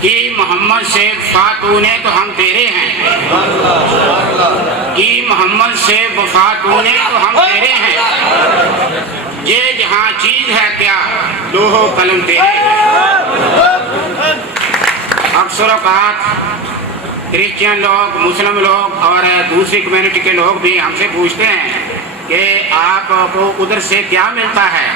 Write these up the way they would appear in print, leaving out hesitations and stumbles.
کہ محمد سے وفاتونے تو ہم تیرے ہیں، کہ محمد سے وفاتونے تو ہم تیرے ہیں، یہ جہاں چیز ہے کیا لوح و قلم تیرے ہیں۔ اکثر اوقات کرسچین لوگ، مسلم لوگ اور دوسری کمیونٹی کے لوگ بھی ہم سے پوچھتے ہیں کہ آپ کو ادھر سے کیا ملتا ہے،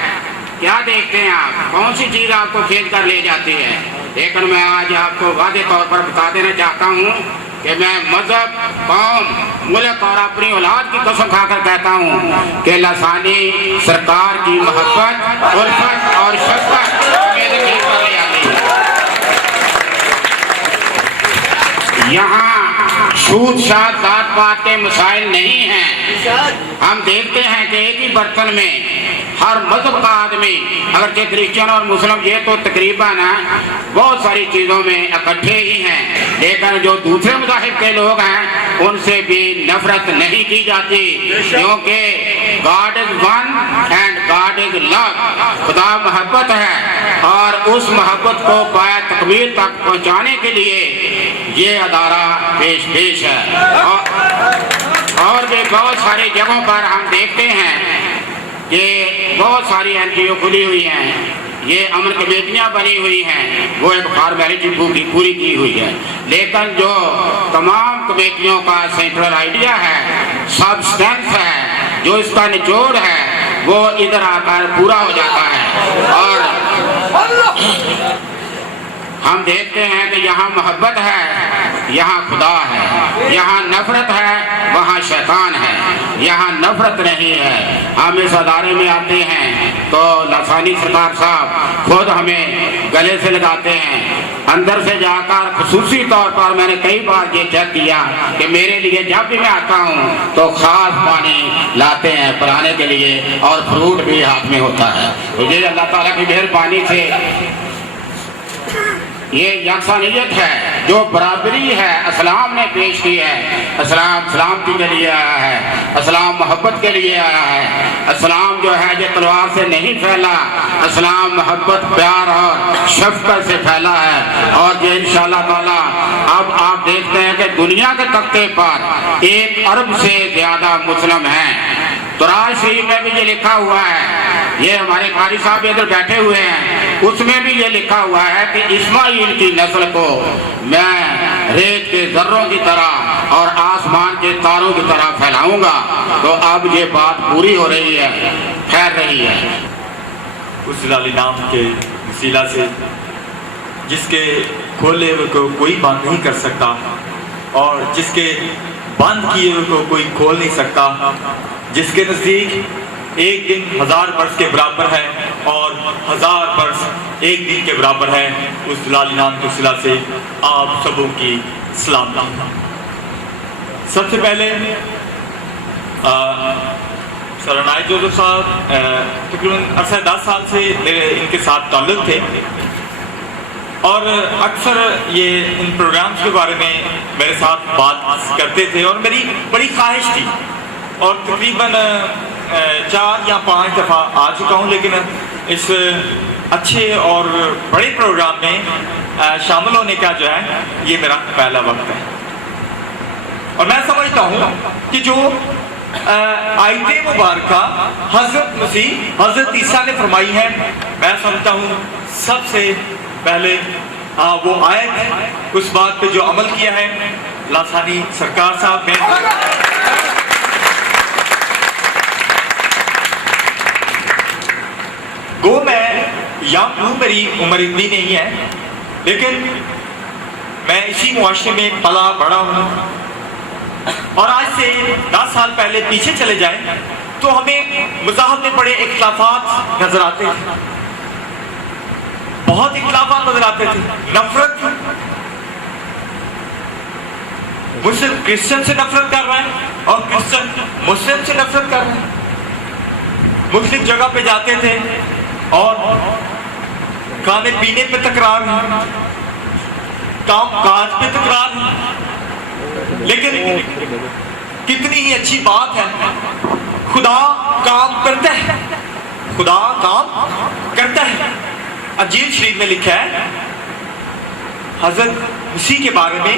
کیا دیکھتے ہیں آپ، کون سی چیز آپ کو کھینچ کر لے جاتی ہے۔ لیکن میں آج آپ کو واضح طور پر بتا دینا چاہتا ہوں کہ میں مذہب، قوم، ملک اور اپنی اولاد کی قسم کھا کر کہتا ہوں کہ لسانی سرکار کی محبت، الفت اور شفقت میرے دل پر لے آتی ہے۔ یہاں سود شاد ذات پات کے مسائل نہیں ہیں۔ ہم دیکھتے ہیں کہ ایک ہی برتن میں ہر مذہب کا آدمی، اگرچہ کرسچن اور مسلم یہ تو تقریباً بہت ساری چیزوں میں اکٹھے ہی ہیں، لیکن جو دوسرے مذاہب کے لوگ ہیں ان سے بھی نفرت نہیں کی جاتی، کیونکہ God is one and God is love, خدا محبت ہے اور اس محبت کو پایہ تکمیل تک پہنچانے کے لیے یہ ادارہ پیش ہے۔ اور بھی بہت ساری جگہوں پر ہم دیکھتے ہیں کہ بہت ساری NGO کھلی ہوئی ہیں، یہ امن کمیٹیاں بنی ہوئی ہیں، وہ ایک فارمیلٹی پوری کی ہوئی ہے، لیکن جو تمام کمیٹیوں کا سینٹرل آئیڈیا ہے، سبسٹینس ہے، جو اس کا نچوڑ ہے، وہ ادھر آ کر پورا ہو جاتا ہے۔ اور ہم دیکھتے ہیں کہ یہاں محبت ہے، یہاں خدا ہے، یہاں نفرت ہے، وہاں شیطان ہے، یہاں نفرت نہیں ہے۔ ہم اس ادارے میں آتے ہیں تو لسانی سرکار صاحب خود ہمیں گلے سے لگاتے ہیں، اندر سے جا کر خصوصی طور پر میں نے کئی بار یہ چیک کیا کہ میرے لیے جب بھی میں آتا ہوں تو خاص پانی لاتے ہیں پلانے کے لیے اور فروٹ بھی ہاتھ میں ہوتا ہے۔ تو یہ اللہ تعالیٰ کی مہربانی سے یہ یکسانیت ہے، جو برابری ہے اسلام نے پیش کی ہے۔ اسلام سلامتی کے لیے آیا ہے، اسلام محبت کے لیے آیا ہے، اسلام جو ہے یہ تلوار سے نہیں پھیلا، اسلام محبت، پیار اور شفقت سے پھیلا ہے۔ اور یہ انشاءاللہ تعالی اب آپ دیکھتے ہیں کہ دنیا کے تختے پر 1 ارب سے زیادہ مسلم ہیں۔ قرآن شریف میں بھی یہ لکھا ہوا ہے، یہ ہمارے قاری صاحب ادھر بیٹھے ہوئے ہیں، اس میں بھی یہ لکھا ہوا ہے کہ اسماعیل کی نسل کو میں ریت کے ذروں کی طرح اور آسمان کے تاروں کی طرح پھیلاؤں گا۔ تو اب یہ بات پوری ہو رہی ہے، پھیل رہی ہے۔ اس جلالی نام کے وسیلہ سے جس کے کھولے ہوئے کو کوئی بند نہیں کر سکتا اور جس کے بند کیے ہوئے کو کوئی کھول نہیں سکتا، جس کے نزدیک ایک دن 1000 برس کے برابر ہے اور 1000 برس ایک دن کے برابر ہے، اس جلالی نام کے وسیلہ سے آپ سبوں کی سلام۔ سب سے پہلے سر عنایت جوزف صاحب تقریباً عرصہ 10 سال سے میرے ان کے ساتھ تعلق تھے اور اکثر یہ ان پروگرامز کے بارے میں میرے ساتھ بات کرتے تھے اور میری بڑی خواہش تھی اور تقریباً 4 یا 5 دفعہ آ چکا ہوں، لیکن اس اچھے اور بڑے پروگرام میں شامل ہونے کا جو ہے یہ میرا پہلا وقت ہے۔ اور میں سمجھتا ہوں کہ جو آیت مبارکہ حضرت مسیح حضرت عیسیٰ نے فرمائی ہے، میں سمجھتا ہوں سب سے پہلے وہ آیت اس بات پہ جو عمل کیا ہے لسانی سرکار صاحب نے۔ گو میں ینگ ہوں، میری عمر اتنی نہیں ہے، لیکن میں اسی معاشرے میں پلا بڑا ہوں اور آج سے 10 سال پہلے پیچھے چلے جائیں تو ہمیں مذاہب میں بڑے اختلافات نظر آتے تھے، بہت اختلافات نظر آتے تھے، نفرت، مسلم کرسچن سے نفرت کر رہے ہیں اور کرسچن مسلم سے نفرت کر رہے ہیں، مسلم جگہ پہ جاتے تھے اور کھانے پینے پہ تکرار ہے، کام کاج پہ تکرار ہے، لیکن کتنی ہی اچھی بات ہے، خدا کام کرتا ہے، خدا کام کرتا ہے۔ انجیل شریف میں لکھا ہے حضرت مسیح کے بارے میں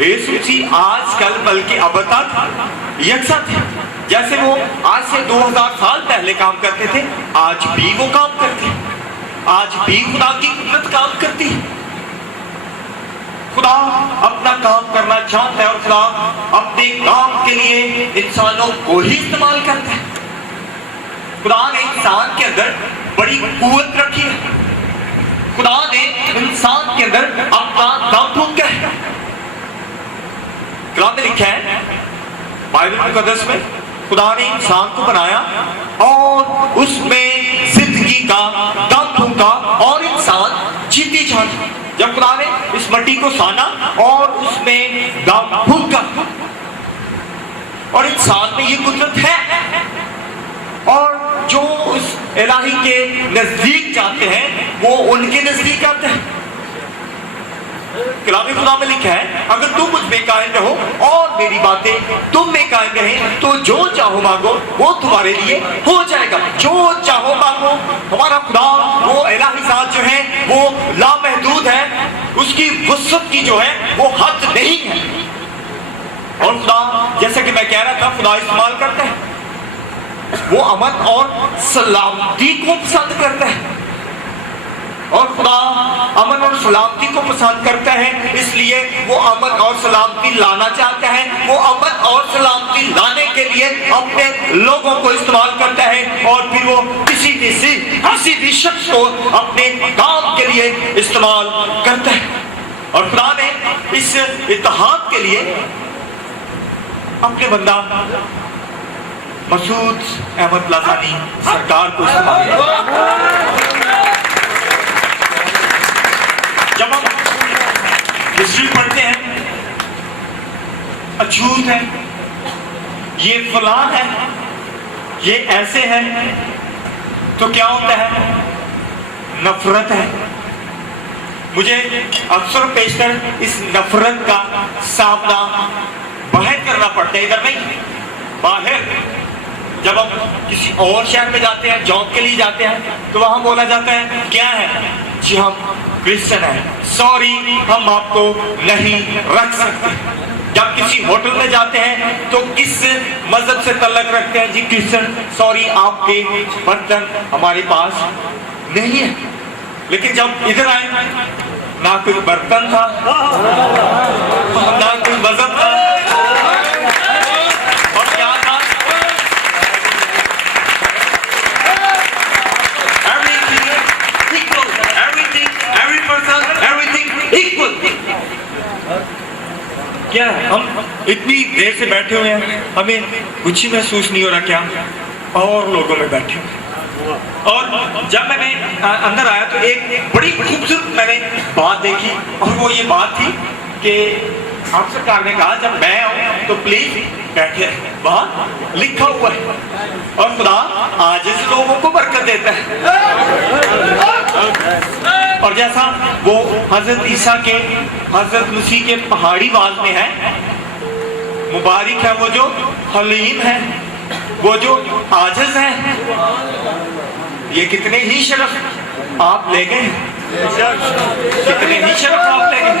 یسوع مسیح آج کل بلکہ اب تک یکساں تھے. جیسے وہ آج سے 2000 سال پہلے کام کرتے تھے، آج بھی وہ کام کرتے ہیں. آج بھی خدا کی قدرت کام کرتی ہے. خدا اپنا کام کرنا چاہتا ہے اور خدا اپنے کام کے لیے انسانوں کو ہی استعمال کرتا ہے. خدا نے انسان کے اندر بڑی قوت رکھی ہے. خدا نے انسان کے اندر اپنا دم پھونکا ہے. کلام میں لکھا ہے بائبل مقدس میں، خدا نے انسان کو بنایا اور اس میں زندگی کا دم پھونکا اور انسان جیتی جاتا. جب خدا نے اس مٹی کو سانا اور اس میں دم پھونکا اور انسان میں یہ قدرت ہے، اور جو اس الہی کے نزدیک جاتے ہیں وہ ان کے نزدیک آتے ہیں. کلام خدا میں لکھا ہے اگر تم مجھ میں قائم رہو اور میری باتیں تم میں قائم رہیں تو جو چاہو مانگو وہ تمہارے لیے ہو جائے گا. جو چاہو مانگو. ہمارا خدا وہ الہی ذات جو ہے وہ لامحدود ہے، اس کی وسعت کی جو ہے وہ حد نہیں ہے. اور خدا جیسا کہ میں کہہ رہا تھا خدا استعمال کرتا ہے، وہ امن اور سلامتی کو پسند کرتا ہے. اور خدا امن اور سلامتی کو پسند کرتا ہے، اس لیے وہ امن اور سلامتی لانا چاہتا ہے. وہ امن اور سلامتی لانے کے لیے اپنے لوگوں کو استعمال کرتا ہے اور پھر وہ کسی بھی شخص کو اپنے کام کے لیے استعمال کرتا ہے. اور خدا نے اس اتحاد کے لیے اپنے بندہ مسعود احمد لازانی سرکار کو استعمال کیا. جب ہم ہسٹری پڑھتے ہیں اچھوت ہے، یہ فلان ہے، یہ ایسے ہے، تو کیا ہوتا ہے؟ نفرت ہے. مجھے اکثر پیشتر اس نفرت کا سامنا باہر کرنا پڑتا ہے، ادھر نہیں، باہر. جب ہم کسی اور شہر میں جاتے ہیں، جاب کے لیے جاتے ہیں، تو وہاں بولا جاتا ہے کیا ہے؟ جی ہم کرسچن ہیں، سوری ہم آپ کو نہیں رکھ سکتے. جب کسی ہوٹل میں جاتے ہیں تو کس مذہب سے تعلق رکھتے ہیں؟ جی کرسچن، سوری آپ کے برتن ہمارے پاس نہیں ہے. لیکن جب ادھر آئے نہ کوئی برتن تھا نہ کوئی مذہب تھا، اور کیا تھا؟ کیا ہم اتنی دیر سے بیٹھے ہوئے ہیں، ہمیں کچھ ہی محسوس نہیں ہو رہا کیا اور لوگوں میں بیٹھے ہوئے. اور جب میں نے اندر آیا تو ایک بڑی خوبصورت میں نے بات دیکھی، اور وہ یہ بات تھی کہ آپ سرکار نے کہا جب میں آؤں تو پلیز بیٹھے. وہاں لکھا ہوا ہے. اور خدا عاجز لوگوں کو برکت دیتا ہے. اور جیسا وہ حضرت عیسیٰ کے حضرت مسیح کے پہاڑی باز میں ہے، مبارک ہے وہ جو حلیم ہے، وہ جو عاجز ہے. یہ کتنے ہی شرف آپ لے گئے، کتنے ہی شرف آپ لے گئے.